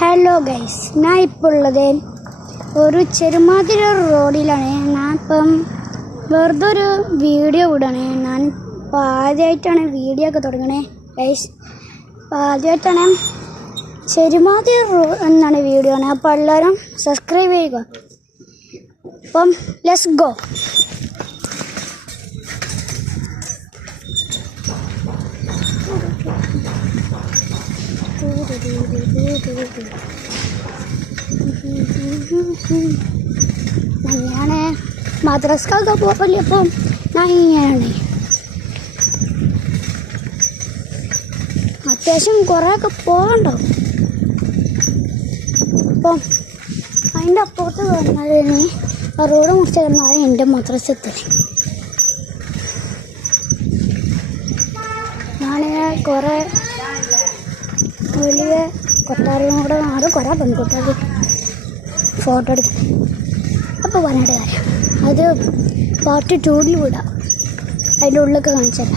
Hello guys, ഞാൻ ഇപ്പോൾ ഉള്ളത് ഒരു ചെറുമാതിരി റോഡിലാണ്. ഞാൻ ഇപ്പം വെറുതെ ഒരു വീഡിയോ ഇടണേ. ഞാൻ ഇപ്പോൾ ആദ്യമായിട്ടാണ് വീഡിയോ ഒക്കെ തുടങ്ങണേ ഗൈസ്. അപ്പോൾ ആദ്യമായിട്ടാണ് ചെറുമാതിരി എന്നാണ് വീഡിയോ ആണ്. അപ്പോൾ എല്ലാവരും സബ്സ്ക്രൈബ് ചെയ്യുക. അപ്പം ലെറ്റ്സ് ഗോ. ഞാൻ മദ്രസക്കൊക്കെ പോകല്ലേ. അപ്പം ഞാൻ ഇങ്ങനെയാണ്. അത്യാവശ്യം കുറേയൊക്കെ പോകണ്ടാവും. അപ്പം അതിൻ്റെ അപ്പുറത്ത് വന്നാൽ ആ റോഡ് മുറിച്ച് കിടന്നാൽ എൻ്റെ മദ്രസ എത്തല്. ഞാൻ കുറേ വലിയ കൊട്ടാരവും കൂടെ അത് കുറേ പെൺകുട്ടികൾ ഫോട്ടോ എടുക്കും. അപ്പോൾ പറഞ്ഞിട്ട് കാര്യം അത് പാർട്ട് 2 വിടാം. അതിൻ്റെ ഉള്ളിലൊക്കെ കാണിച്ചല്ല.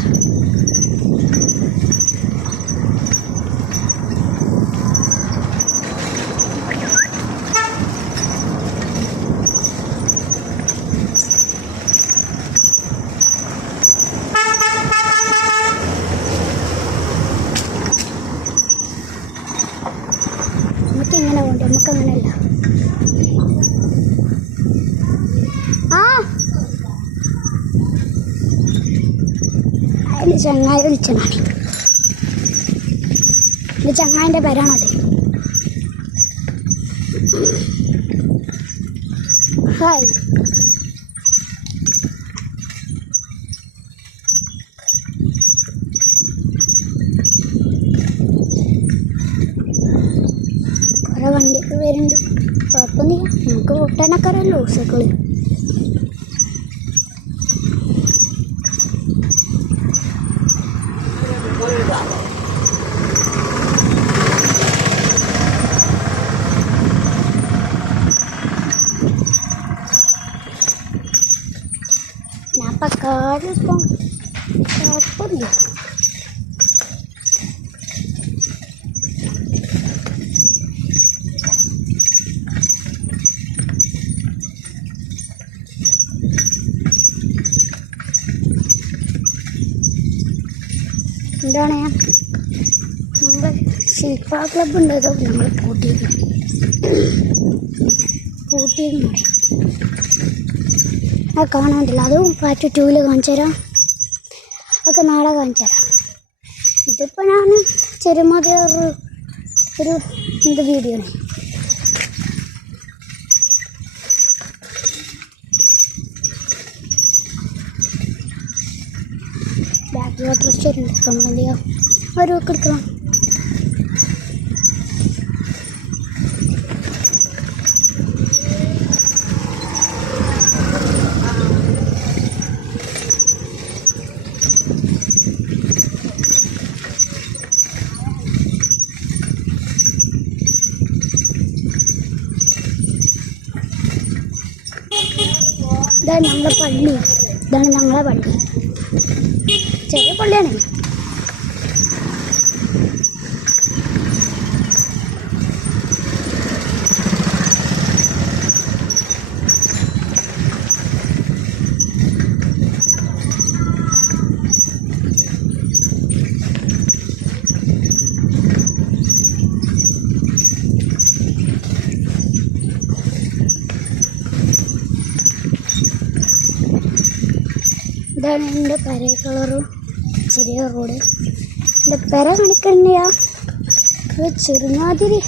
നമുക്കിങ്ങനെ പോകണ്ട, നമുക്കങ്ങനെയല്ല. അതിൽ ചങ്ങായി വിളിച്ചതാണ്. എൻ്റെ ചങ്ങായിൻ്റെ പേരാണത്. ഹായ്. കുറേ വണ്ടിയൊക്കെ വരുന്നുണ്ട്. കുഴപ്പമൊന്നുമില്ല, നമുക്ക് ഓട്ടാനൊക്കെ അറിയാമല്ലോ സൈക്കിള്. ഞാൻ ഇപ്പം കാടിപ്പം കുഴപ്പമില്ല. എന്താണ് നമ്മൾ ശില്പ ക്ലബ് ഉണ്ടോ നമ്മൾ പൂട്ടിയിരുന്നു അത് കാണാണ്ടില്ല. അതും പാർട്ട് 2 കാണിച്ചു തരാം. അതൊക്കെ നാളെ കാണിച്ചു തരാം. ഇതിപ്പോൾ ഞാൻ ചെറുമാതിരി ഒരു വീഡിയോ ആണ്. ബാക്ക് വാട്ടർ സ്റ്റോറുണ്ട്. ഇപ്പം നമ്മൾ എന്ത് ചെയ്യാം, ഒരു ഒക്കെ എടുക്കണം. ഇതാണ് ഞങ്ങളുടെ പള്ളി. ഇതാണ് ഞങ്ങളെ പള്ളി. ചെറിയ പള്ളിയാണ്. ഇതാണ് എൻ്റെ പരയ കളറും ചെറിയ റോഡ്. എൻ്റെ പെര കാണിക്കണ്ടെയാ ചെറുമാതിരി.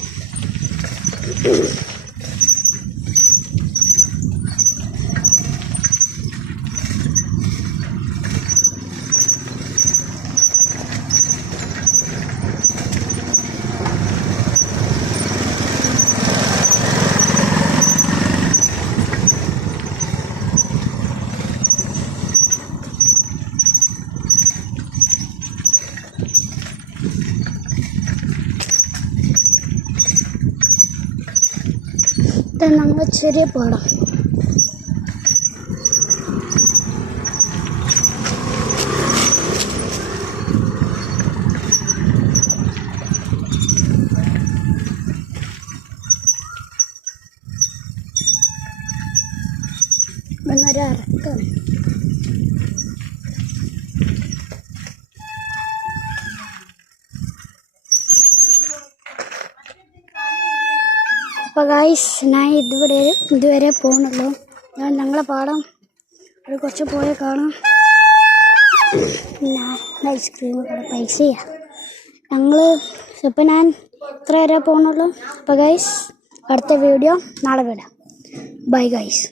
ഇതാണ് നമ്മുടെ ചെറിയ പാടം. അപ്പോൾ ഗൈസ് ഞാൻ ഇതുവരെ പോകുന്നുള്ളൂ. ഞാൻ ഞങ്ങളെ പാടം അത് കുറച്ച് പോയാൽ കാണാം. ഞാൻ ഐസ്ക്രീം പൈസ ഇപ്പം ഞാൻ ഇത്ര വരെ പോകുന്നുള്ളൂ. അപ്പോൾ ഗൈസ് അടുത്ത വീഡിയോ നാളെ വരാം. Bye guys.